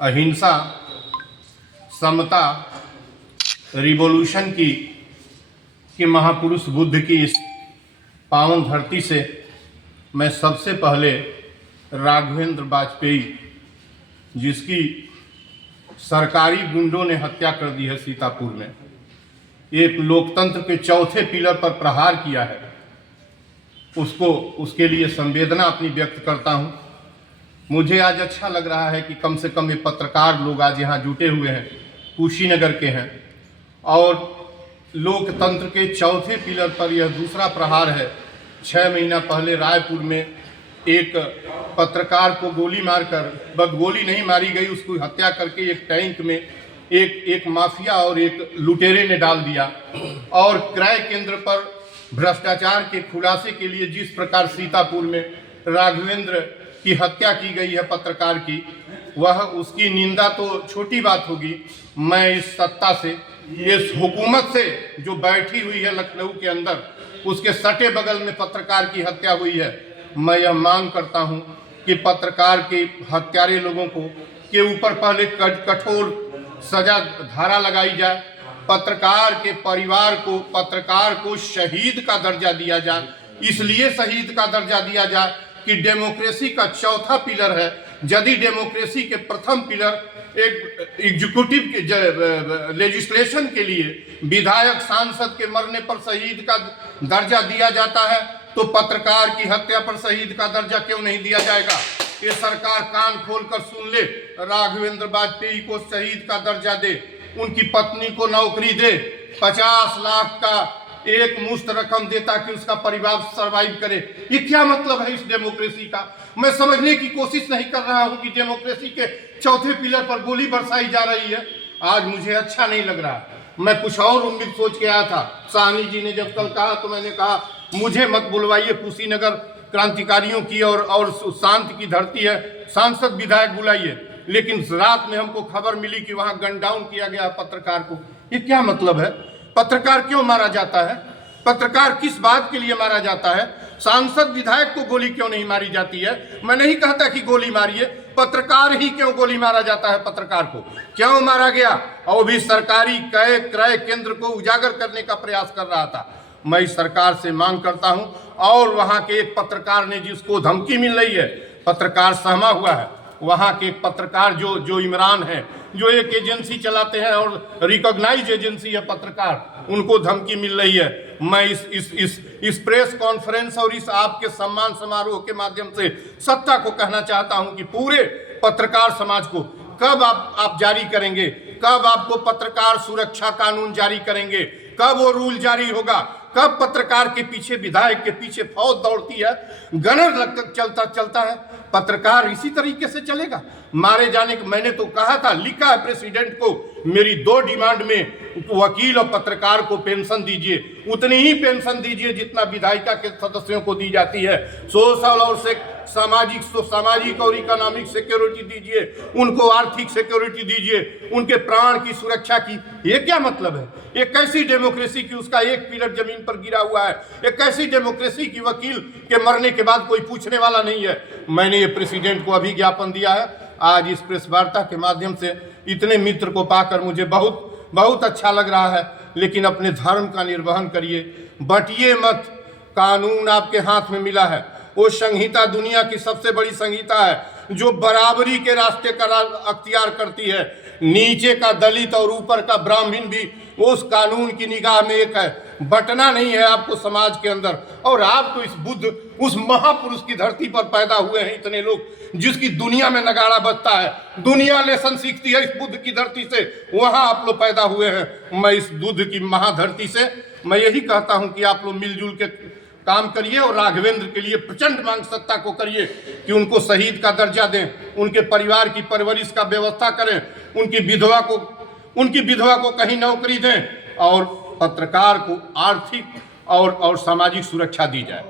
अहिंसा, समता, रिवॉल्यूशन की कि महापुरुष बुद्ध की इस पावन धरती से मैं सबसे पहले राघवेंद्र वाजपेयी, जिसकी सरकारी गुंडों ने हत्या कर दी है सीतापुर में, एक लोकतंत्र के चौथे पिलर पर प्रहार किया है, उसके लिए संवेदना अपनी व्यक्त करता हूं। मुझे आज अच्छा लग रहा है कि कम से कम ये पत्रकार लोग आज यहाँ जुटे हुए हैं, कुशीनगर के हैं, और लोकतंत्र के चौथे पिलर पर यह दूसरा प्रहार है। 6 महीना पहले रायपुर में एक पत्रकार को गोली मारकर, बस गोली नहीं मारी गई, उसको हत्या करके एक टैंक में एक माफिया और एक लुटेरे ने डाल दिया। और क्रय केंद्र पर भ्रष्टाचार के खुलासे के लिए जिस प्रकार सीतापुर में राघवेंद्र की हत्या की गई है पत्रकार की, वह उसकी निंदा तो छोटी बात होगी। मैं इस सत्ता से, इस हुकूमत से जो बैठी हुई है लखनऊ के अंदर, उसके सटे बगल में पत्रकार की हत्या हुई है, मैं यह मांग करता हूं कि पत्रकार के हत्यारे लोगों को के ऊपर पहले कठोर सजा धारा लगाई जाए, पत्रकार के परिवार को, पत्रकार को शहीद का दर्जा दिया जाए। इसलिए शहीद का दर्जा दिया जाए कि डेमोक्रेसी का चौथा पिलर है, यदि डेमोक्रेसी के प्रथम पिलर एक एग्जीक्यूटिव के लेजिस्लेशन के लिए विधायक सांसद के मरने पर शहीद का दर्जा दिया जाता है, तो पत्रकार की हत्या पर शहीद का दर्जा क्यों नहीं दिया जाएगा? ये सरकार कान खोलकर सुन ले, राघवेंद्र वाजपेयी को शहीद का दर्जा दे, उनकी पत्नी को नौकरी दे, 50 लाख का एक मुश्त रकम दे ताकि उसका परिवार सरवाइव करे। ये क्या मतलब है इस डेमोक्रेसी का? मैं समझने की कोशिश नहीं कर रहा हूं कि डेमोक्रेसी के चौथे पिलर पर गोली बरसाई जा रही है। आज मुझे अच्छा नहीं लग रहा। मैं कुछ और उम्मीद सोच के आया था। साहनी जी ने जब कल कहा तो मैंने कहा मुझे मत बुलवाइए, कुशीनगर क्रांतिकारियों की और शांति की धरती है, सांसद विधायक बुलाइए। लेकिन रात में हमको खबर मिली कि वहां गन डाउन किया गया पत्रकार को। ये क्या मतलब है? पत्रकार क्यों मारा जाता है? पत्रकार किस बात के लिए मारा जाता है? सांसद विधायक को गोली क्यों नहीं मारी जाती है? मैं नहीं कहता कि गोली मारिए, पत्रकार ही क्यों गोली मारा जाता है? पत्रकार को क्यों मारा गया? और भी सरकारी क्रय केंद्र को उजागर करने का प्रयास कर रहा था। मैं इस सरकार से मांग करता हूं, और वहां के एक पत्रकार ने जिसको धमकी मिल रही है, पत्रकार सहमा हुआ है, वहां के पत्रकार जो इमरान है, जो एक एजेंसी चलाते हैं और रिकॉग्नाइज एजेंसी है पत्रकार, उनको धमकी मिल रही है। मैं इस प्रेस कॉन्फ्रेंस और इस आपके सम्मान समारोह के माध्यम से सत्ता को कहना चाहता हूं कि पूरे पत्रकार समाज को कब आप जारी करेंगे? कब आपको पत्रकार सुरक्षा कानून जारी करेंगे? कब वो रूल जारी होगा? कब पत्रकार के पीछे, विधायक के पीछे फौज दौड़ती है, गनर लगकर चलता है? पत्रकार इसी तरीके से चलेगा? मारे जाने का मैंने तो कहा था, लिखा है प्रेसिडेंट को, मेरी 2 डिमांड में वकील और पत्रकार को पेंशन दीजिए, उतनी ही पेंशन दीजिए जितना विधायिका के सदस्यों को दी जाती है। सोशल और सामाजिक और इकोनॉमिक सिक्योरिटी दीजिए, उनको आर्थिक सिक्योरिटी दीजिए, उनके प्राण की सुरक्षा की। ये क्या मतलब है? ये कैसी डेमोक्रेसी की उसका एक पिलर जमीन पर गिरा हुआ है? ये कैसी डेमोक्रेसी की वकील के मरने के बाद कोई पूछने वाला नहीं है? मैंने ये प्रेसिडेंट को अभी ज्ञापन दिया है। आज इस प्रेस वार्ता के माध्यम से इतने मित्र को पाकर मुझे बहुत अच्छा लग रहा है। लेकिन अपने धर्म का निर्वहन करिए, बटिए मत। कानून आपके हाथ में मिला है, वो संहिता दुनिया की सबसे बड़ी संहिता है जो बराबरी के रास्ते का अख्तियार करती है। नीचे का दलित और ऊपर का ब्राह्मण भी उस कानून की निगाह में एक है। बटना नहीं है आपको समाज के अंदर। और आप तो इस बुद्ध, उस महापुरुष की धरती पर पैदा हुए हैं, इतने लोग जिसकी दुनिया में नगाड़ा बजता है, दुनिया लेसन सीखती है इस बुद्ध की धरती से, वहां आप लोग पैदा हुए हैं। मैं इस बुद्ध की महाधरती से मैं यही कहता हूं कि आप लोग मिलजुल के काम करिए और राघवेंद्र के लिए प्रचंड मांग सत्ता को करिए कि उनको शहीद का दर्जा दें, उनके परिवार की परवरिश का व्यवस्था करें, उनकी विधवा को कहीं नौकरी दें, और पत्रकार को आर्थिक और सामाजिक सुरक्षा दी जाए।